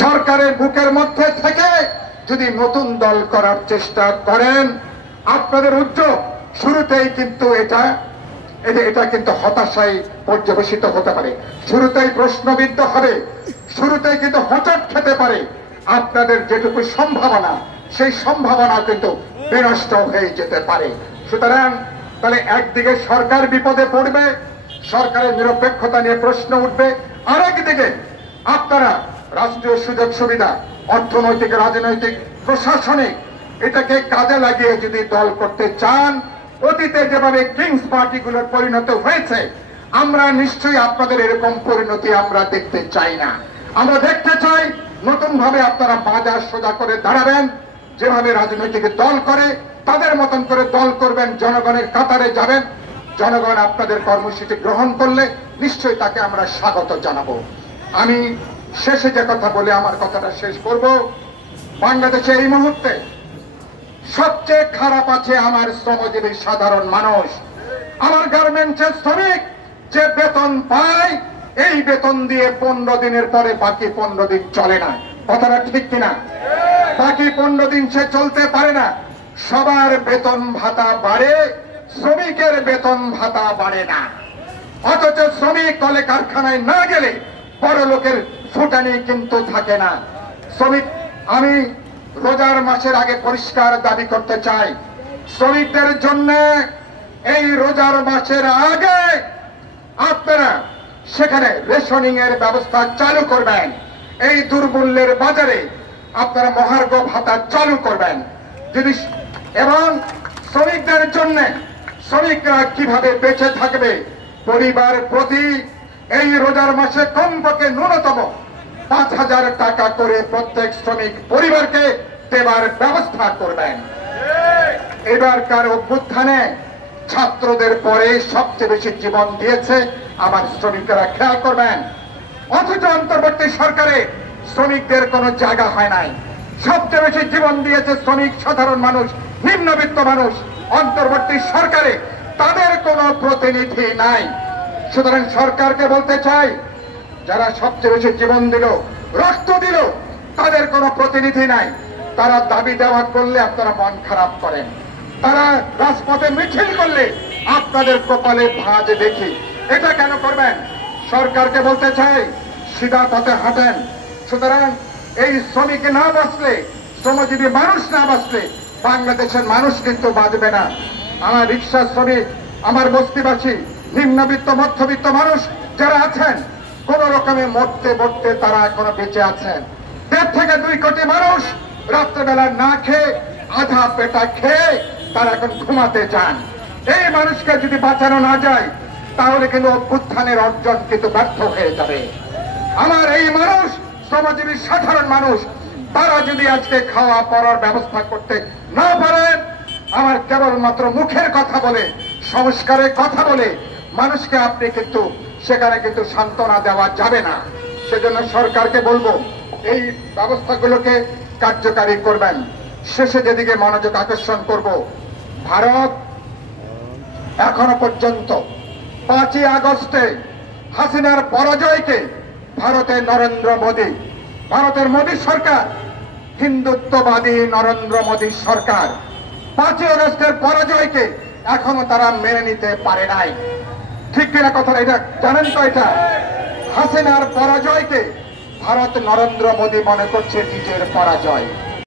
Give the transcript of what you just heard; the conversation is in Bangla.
সরকারের বুকের মধ্যে থেকে যদি নতুন দল করার চেষ্টা করেন, আপনাদের উদ্যোগ শুরুতেই কিন্তু এটা কিন্তু হতাশায় পর্যবেসিত হতে পারে, শুরুতেই প্রশ্নবিদ্ধ হবে, শুরুতেই কিন্তু হোঁচট খেতে পারে। আপনাদের যেটুকু সম্ভাবনা, সেই সম্ভাবনা কিন্তু বিনষ্ট হয়ে যেতে পারে। সুতরাং তাহলে একদিকে সরকার বিপদে পড়বে, সরকারের নিরপেক্ষতা নিয়ে প্রশ্ন উঠবে, আরেকদিকে আপনারা রাষ্ট্রীয় সুযোগ সুবিধা, অর্থনৈতিক, রাজনৈতিক, প্রশাসনিক এটাকে কাজে লাগিয়ে যদি দল করতে চান, অতীতে যেভাবে কিংস পার্টিগুলোর পরিণত হয়েছে, আমরা নিশ্চয়ই আপনাদের এরকম পরিণতি আমরা দেখতে চাই না। আমরা দেখতে চাই নতুন ভাবে আপনারা বাজার সোজা করে দাঁড়াবেন, যেভাবে রাজনৈতিক দল করে তাদের মতন করে দল করবেন, জনগণের কাতারে যাবেন। জনগণ আপনাদের কর্মসূচি গ্রহণ করলে নিশ্চয়ই তাকে আমরা স্বাগত জানাবো। আমি শেষে যে কথা বলে আমার কথাটা শেষ করব, বাংলাদেশে এই মুহূর্তে সবচেয়ে খারাপ আছে আমার শ্রমজীবী সাধারণ মানুষ। আমার গার্মেন্টসের শ্রমিক যে বেতন পায়, এই বেতন দিয়ে 15 দিনের পরে বাকি 15 দিন চলে না। কথাটা ঠিক কিনা? বাকি 15 দিন সে চলতে পারে না। সবার বেতন ভাতা বাড়ে, শ্রমিকের বেতন ভাতা বাড়ে না। অথচ শ্রমিক কলে কারখানায় না গেলে বড় লোকের ফুটানি কিন্তু থাকে না। শ্রমিক, আমি রোজার মাসের আগে পরিষ্কার দাবি করতে চাই, শ্রমিকদের জন্য এই রোজার মাসের আগে আপনারা সেখানে রেশনিং এর ব্যবস্থা চালু করবেন। এই দুর্মূল্যের বাজারে আপনারা মহার্ঘ ভাতা চালু করবেন যদি, এবং শ্রমিকদের জন্য শ্রমিকরা কিভাবে বেঁচে থাকবে, পরিবার প্রতি এই রোজার মাসে কমপক্ষে ন্যূনতম 5,000 টাকা করে প্রত্যেক শ্রমিক পরিবারকে দেবার ব্যবস্থা করবেন। এবারকার অভ্যুত্থানে ছাত্রদের পরে সবচেয়ে বেশি জীবন দিয়েছে আমার শ্রমিকেরা, খেয়াল করবেন। অথচ অন্তর্বর্তী সরকারে শ্রমিকদের কোনো জায়গা হয় নাই। সবচেয়ে বেশি জীবন দিয়েছে শ্রমিক, সাধারণ মানুষ, নিম্নবিত্ত মানুষ। অন্তর্বর্তী সরকারে তাদের কোনো প্রতিনিধি নাই। সুতরাং সরকারকে বলতে চাই, যারা সবচেয়ে বেশি জীবন দিল, রক্ত দিল, তাদের কোনো প্রতিনিধি নাই। তারা দাবি দেওয়া করলে আপনারা মন খারাপ করেন, তারা রাজপথে মিছিল করলে আপনাদের কপালে ভাঁজ দেখি। এটা কেন করবেন? সরকারকে বলতে চাই, সিধা পথে হাঁটেন। সুতরাং এই শ্রমিক না বাঁচলে, শ্রমজীবী মানুষ না বাঁচলে বাংলাদেশের মানুষ কিন্তু বাঁচবে না। আমার রিক্সা শ্রমিক, আমার বস্তিবাসী, নিম্নবিত্ত, মধ্যবিত্ত মানুষ যারা আছেন, কোন রকমে মরতে মরতে তারা এখনো বেঁচে আছেন। 1.5 থেকে 2 কোটি মানুষ রাত্রেবেলা না খেয়ে, আধা পেটা খেয়ে তারা এখন ঘুমাতে যান। এই মানুষকে যদি বাঁচানো না যায়, তাহলে কিন্তু অভ্যুত্থানের অর্জন কিন্তু ব্যর্থ হয়ে যাবে। আমার এই মানুষ, শ্রমজীবী সাধারণ মানুষ, তারা যদি আজকে খাওয়া পড়ার ব্যবস্থা করতে না পারেন, আমার কেবলমাত্র মুখের কথা বলে, সংস্কারের কথা বলে মানুষকে আপনি কিন্তু সেখানে কিন্তু সান্ত্বনা দেওয়া যাবে না। সেজন্য সরকারকে বলবো, এই ব্যবস্থাগুলোকে কার্যকারী করবেন। শেষে যেদিকে মনোযোগ আকর্ষণ করব, ভারত এখনো পর্যন্ত 5ই আগস্টে হাসিনার পরাজয়কে ভারতের নরেন্দ্র মোদী, ভারতের মোদী সরকার, হিন্দুত্ববাদী নরেন্দ্র মোদী সরকার 5ই আগস্টের পরাজয়কে এখনো তারা মেনে নিতে পারে নাই। ঠিক কিনা কথাটা? এটা জানেন তো? এটা হাসিনার পরাজয়কে ভারত, নরেন্দ্র মোদী মনে করছে নিজের পরাজয়।